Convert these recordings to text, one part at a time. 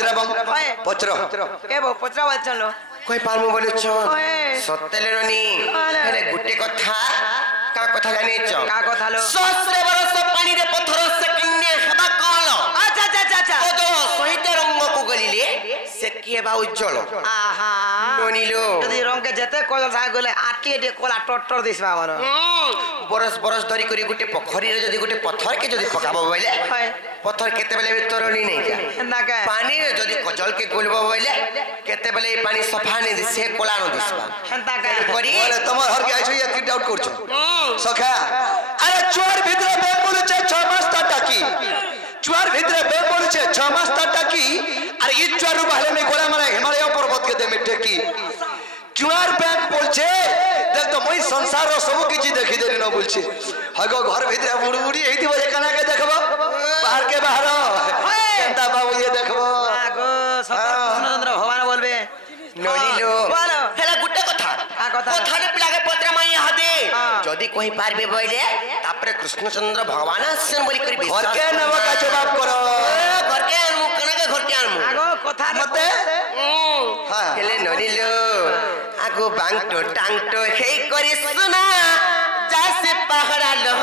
विद्राबम पचरो के बो पचरा बोल चलो कोई पारमु बोले छ सत्तेले रनी हेले गुटे कथा का कथा जाने छ का कथा लो 100 बरस पानी रे पत्थर से कन्या हबा कल अच्छा अच्छा अच्छा ओ जो सहित रंग को गलिले से के बा उज्जवल आहा ननिलो यदि रंग के जते कोल सा गले आटी दे कोला टटर दिसबा हमर बरस बरस धरी करी गुटे पोखरी रे जदी गुटे पत्थर के जदी पकाबो बोले पत्थर केते बेले तरणी नहीं जा ना के पानी रे जदी कजल के गोलबो बोले केते बेले पानी सफा नहीं दिसे कोला न दिसबा हंता के करी बोले तमर हर के आइछो या की डाउट करछो सखा अरे चोर भितरे बे बोले छे 6 मास टाकी चोर भितरे बे बोले छे 6 मास टाकी अरे ई चोर बहले में गोला मारे हिमालय पर्वत के दे मिटे की चुआर बैंक बोलछे देख तो मई संसार रो सब किछि देखि देरी न बोलछे हगो घर भितरे बुड़ी बुड़ी एथि बजे कना के देखबो बाहर के बाहर केंता बाबू ये देखबो आगो सत्य कृष्णचंद्र भगवान बोलबे ननिलो बोलो हेला गुटे कथा कथा रे पिला के पत्र माई हादे जदी कोई पारबे बोले तापरे कृष्णचंद्र भगवान आसन बोली करी घर के नव का जवाब करो घर के आनमु कना के घर के आनमु आगो कथा मते हां हेले ननिलो आगो बांगटो टांगटो हे करी सुना जासे पहाड़ा लो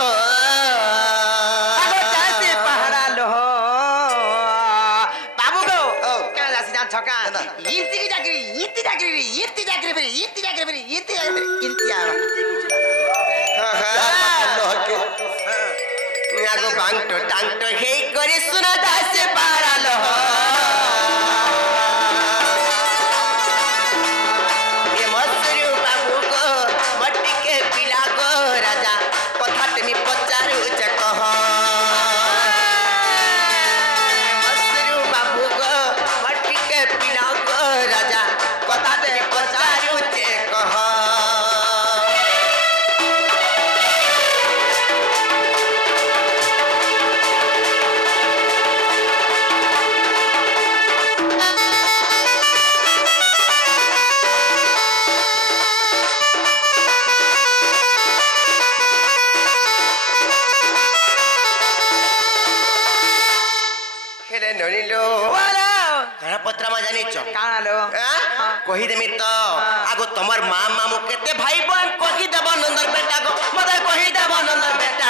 आगो जासे पहाड़ा लो बाबू गो क्या जासी जान छका इत्ती जागरी आगो बांगटो टांगटो हे करी सुना जासे पहाड़ा लो कही देमी तो आगो तमर मां मामू केते भाई बहन कही देबो नंदर बेटा को मते कही देबो नंदर बेटा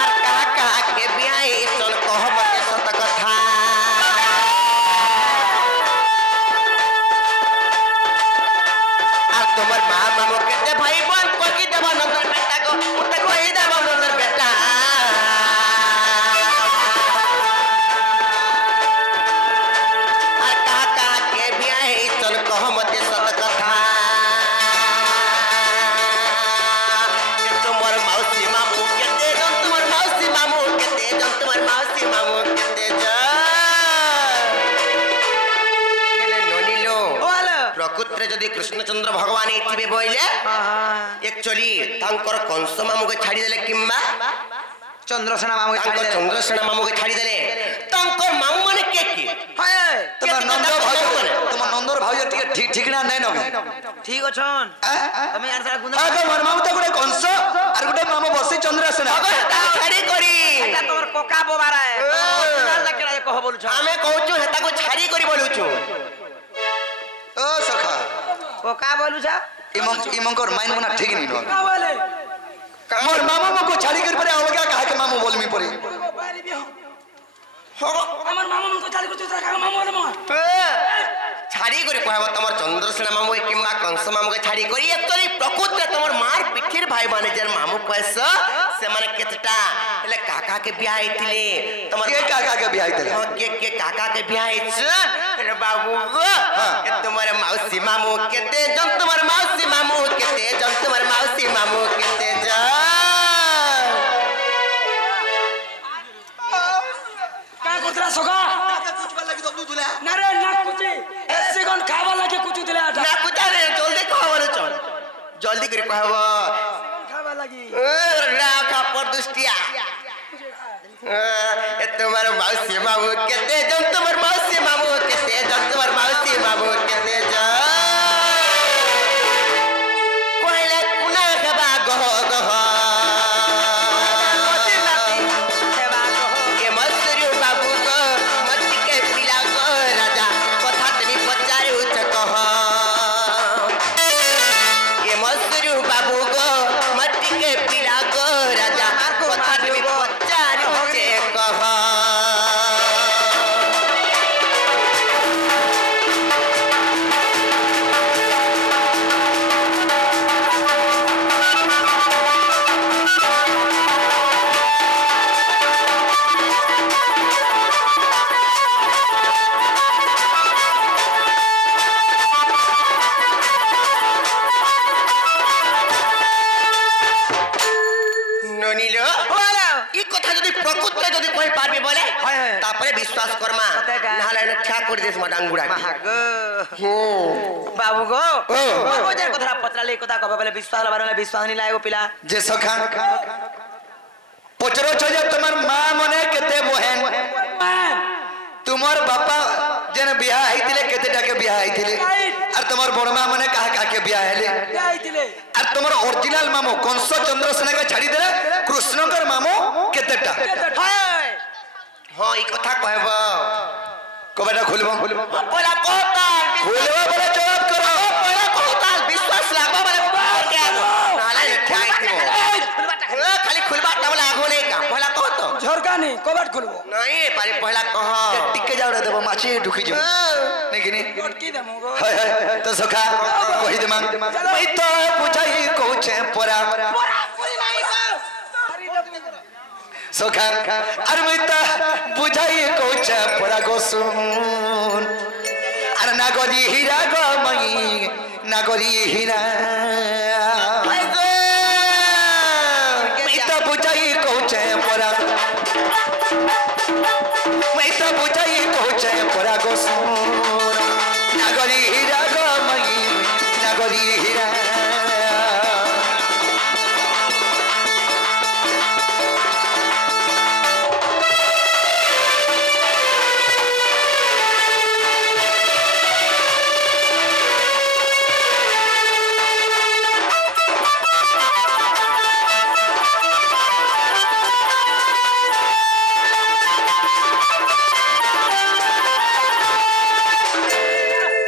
आर कहा कहा के बियाई चल कह मते सत कथा आर तमर मां मामू केते भाई बहन कही देबो नंदर बेटा को मते कही देबो नंदर बेटा कृष्णचंद्र भगवान इथिबे बोइले एक्चुअली तांकर कंस मामू के छाड़ी देले किम्बा चंद्रसेना मामू के छाड़ी देले चंद्रसेना मामू के छाड़ी देले तांकर मामू माने के की हाय तमर नंदर भाई ठीक ठिकना नै न ठीक अछन तमे यार सारा गुंदा आगे मोर मामू त गुडे कंस और गुडे मामू बसी चंद्रसेना छाड़ी करी एटा तोर कोका बोबारा है ओरिजिनल लकेड़ा कह बोलु छ हमें कहूछु हेता को छाड़ी करी बोलु छु ओ सखा कोका बोलु छ इमंकर माइन मना ठीक नहीं न का बोले मोर मामू को छाड़ी कर परे अलगा कहा के मामू बोलमी परे हमर मामू को छाड़ी कर का मामू बोले छाड़ी करी कहबो तमर चंद्रसेना मामू किंबा कंस मामू के छाड़ी करी एक्चुअली प्रकृति तमर मार पिठिर भाई माने जर मामू पैस से माने केतटा ले काका के बियाह आइतिले तमर के काका के बियाह आइतिले के काका के बियाह आइछ रे बाबू के तमर मौसी मामू केते जम तमर मौसी मामू केते जम तमर मौसी मामू केते जा का कोतरा सोगा कुछ लगी दबलू दुला ना रे ना कुछ ऐसे कोन खावा लागे कुछ दिले आटा ना कुछ रे जल्दी कहबो चल जल्दी कर कहबो खावा लागी राखा परदुष्टिया ए तुम्हार मौसी मामू केते जम तुम्हार मौसी मामू केते जम तुम्हार मौसी मामू केते जा कोइले कुना खबा गह गह नीलो ई कथा जदी प्रकृति जदी कहि पारबे बोले तापरे विश्वास करमा नाले ने ठा कर देस मडांगुडा बाबू गो बाबू जे कथा पत्राले कथा कहबे बोले विश्वास बारले विश्वास नहीं लाएगो पिला जे सखा पचरो छ जे तुम्हार मां मने केते बहन तुमर बापा जन बियाह आइतिले केते टाके बियाह आइतिले और तुमर बड़मा मने कहा कहा के बियाह हेले और तुमर ओरिजिनल मामो कंस चंद्रसेना के छाड़ी देले कृष्णकर मामो केतेटा हां ई कथा कहबो कबेटा खुलबो पहला कहता खुलबो बोले जवाब करो पहला कहता विश्वास लागबो बोले क्या नाले ने ठा खाली खुलबा बोले आगो नहीं का पहला कहतो झरका नहीं कबाट खुलबो नहीं पारे पहला कह टिके जाओ रे देबो माछी ढुकी जो नहीं कि नहीं की देमो गो हाय हाय तो सखा कहि देमा मैं तो बुझाई कहूछे परा सखा अरे मैं तो बुझाई कहूछे परा गो सुन अरे नागरी हीरा गो मई नागरी हीरा मैं तो बुझाई कहूछे परा मैं तो बुझाई कहूछे परा गो सुन नागरी हीरा गो मई नागरी हीरा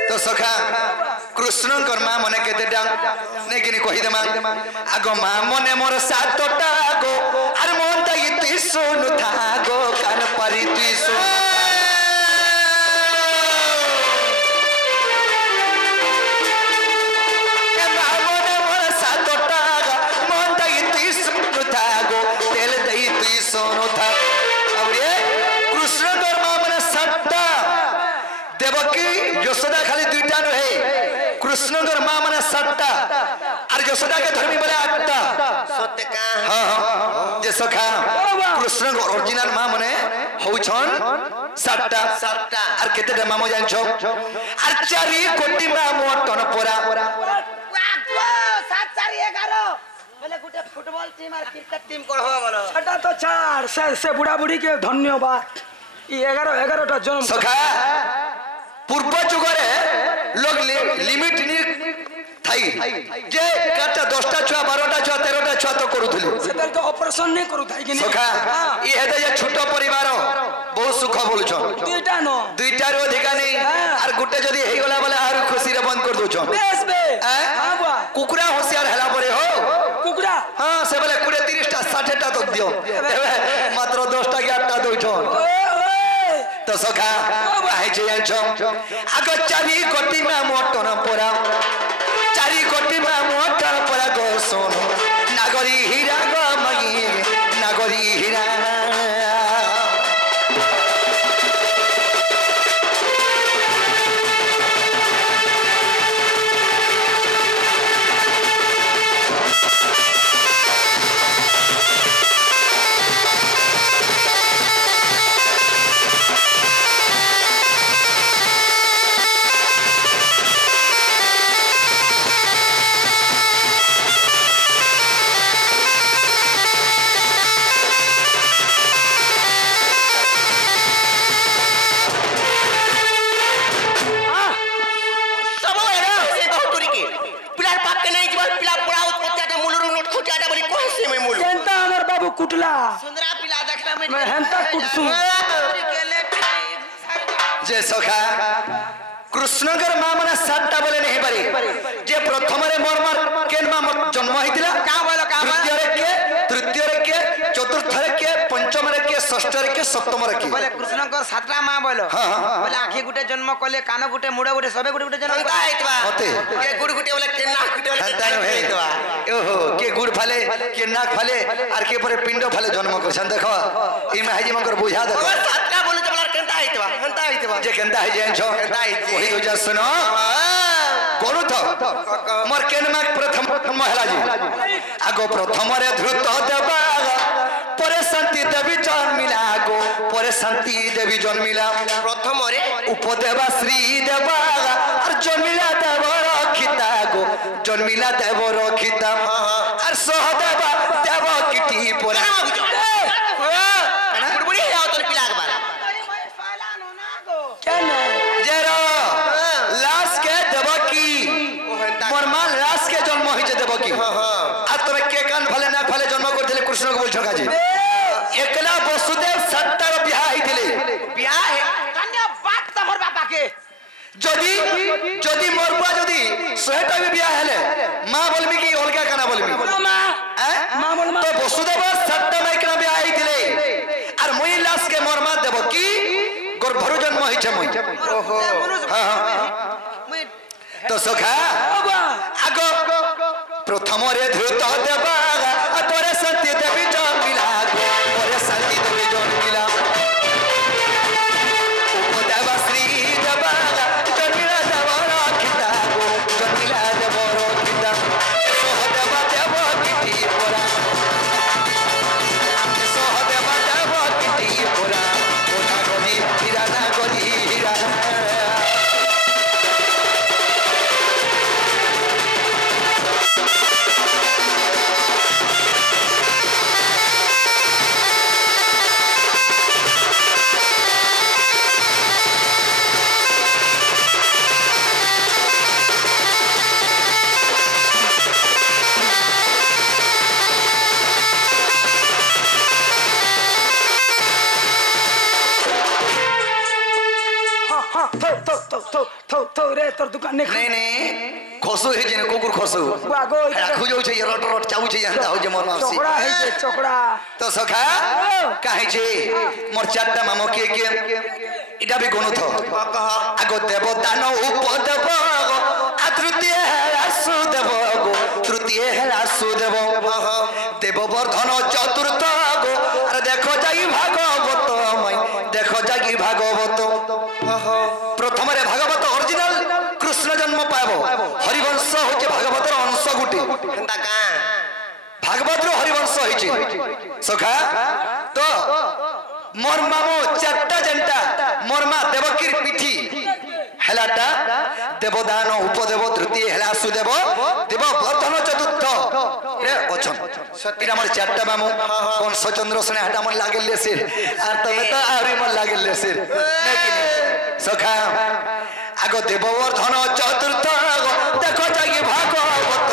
तो सखा कृष्ण कर्मा मने केते डांग ने किनी कहि देमा आगो मा मने मोर सातटा गो अरे मन ताई तु सुन था गो कान परि तु सुन ए मा मने मोर सातटा गो मन ताई तु सुन था गो तेल दई तु सुन था अब रे कृष्ण कर्मा मने सातटा देवकी यशोदा खाली दुईटा रहे कृष्णकर मां माने 7टा और यशोदा के धर्मी बोले 8टा सत्य का हां जे सखा कृष्ण ओरिजिनल मां माने होउछन 7टा और केतेटा मामो जानछो और 4 कोटी मामो टन पोरा 7 4 11 बोले गुटे फुटबॉल टीम और क्रिकेट टीम कोन हो बोलो छटा तो 4 से बुढ़ा बुढ़ी के धन्यवाद ई 11 टा जन्म सखा पूर्व जुगरे लोग लिमिट नि थाई जे काटा 10टा छुआ 12टा छुआ 13टा छुआ तो करूथले सेतर तो ऑपरेशन नहीं करू थाई कि सखा ई हेदे जे छोट परिवार बहुत सुख बोलछो दुईटा नो दुईटा रो अधिका नहीं और गुटे जदी हेई गला बोले आरु खुशी रे बंद कर दोछो बेस बे हां बा कुकुरा होशियार हला परे हो कुकुरा हां से बोले 20 30टा 60टा तो दियो मात्र 10टा के 8टा दोछो तो सखा काहे जे जानछो आगो 4 कोटी मा मोटन पोरा 4 कोटी मा मोटन पोरा गो सोन नागरी हीरा गो मई नागरी हीरा कुटला सुंदरा पिला देखला मैं हंता कुटसू जे सखा कृष्णकर मां माने 7टा बोले नहीं पारी जे प्रथम रे मोर केन मां जन्म हितिला का बोलो का तृतीय रे के चतुर्थ रे के पंचम रे के षष्ठ रे के सप्तम रे के बोले कृष्णकर 7टा मां बोलो बोले आंखी गुटे जन्म कले कान गुटे मुड़ा गुटे सबे गुटे जन्म का हेतवा होते के गुड़ गुटे बोले के नाक गुटे बोले हंता रे हेतवा ओहो के गुड़ फले के नाक फले और के परे पिंड फले जन्म करछन देखो ई में हाजी मंगर बुझा देखो 7टा बोले तो बोला केनता हेतवा हंता हेतवा जे केनता है जानछो वही हो जा सुनो कोनु थो मोर केन माक प्रथम महिला जी आगो प्रथम रे धृत देवा দেবী জন্মিলা গো পরে শান্তি দেবী জন্মিলা প্রথমরে উপদেবা শ্রী দেবা আর জন্মিলা দেব রক্ষিতা গো জন্মিলা দেব রক্ষিতা আর সহদেবা দেব কিটি পরা বুড়বুড়ি যাও তোর পিলা একবার কেন জেরো লাশ কে দেব কি মোর মা লাশ কে জন্ম হইছে দেব কি আর তুমি কে কান ফলে না ফলে জন্ম করছিলে কৃষ্ণ কে বলছো কাজে একলা বসুদেব সত্তার বিবাহ হইছিলে বিয়া ধন্যবাদ তোমার বাবাকে যদি যদি মোর বুয়া যদি 100টা বি বিয়া হেলে মা বলবি কি অলগা কানা বলবি মা হ্যাঁ মা বল মা তো বসুদেব সত্তা মাইকনা বিয়া হইছিলে আর মই লাশ কে মোর মা দেব কি গর্ভরু জন্ম হইছে মই ওহো তো সখা বাবা আগ প্রথমরে ধ্রুত দেবা পরে শান্তি দেবী জন্মিলা পরে শান্তি দেবী জন্মিলা উপদেবা শ্রী দেবা জন্মিলা দেব রক্ষিতা জন্মিলা দেব রক্ষিতা সহদেবা দেব কিটি পরা সহদেবা দেব কিটি পরা ওনা গরি হীরা না গরি হীরা हाँ तो रे तोर दुकान ने नहीं नहीं खसु है जिने कुकुर खसु बागो राखु जाउ छै रट रट चाउ छै हंदा हो जे मोर मासी चोकड़ा है जे चोकड़ा तो सखा काहे छै मोर चारटा मामो के इटा भी गुण थो आगो देव दान उपदेव आ तृतीय है देव गो तृतीय है देव देव वर्धन चतुर्थ गो अरे देखो जाई भागवत मई देखो जाई भागवत प्रथम रे भागवत ओरिजिनल कृष्ण जन्म पाबो हरिवंश होचे भागवतर अंश गुटी হেন্তা কা भागवत रो हरिवंश होइचे सखा तो मोर मामो चारटा जनता मोर मा देवकीर पिठी हेलाटा देवदान उपदेव तृतीय हेला सुदेव देव वर्धन चतुर्थ रे ओछन सतीरा मोर चारटा मामो कोन सचंद्र सने हटा मन लागेले से आर तमे तो आरी मन लागेले से सखा आगो देव वर्धन चतुर्थ देखो जागी भागवत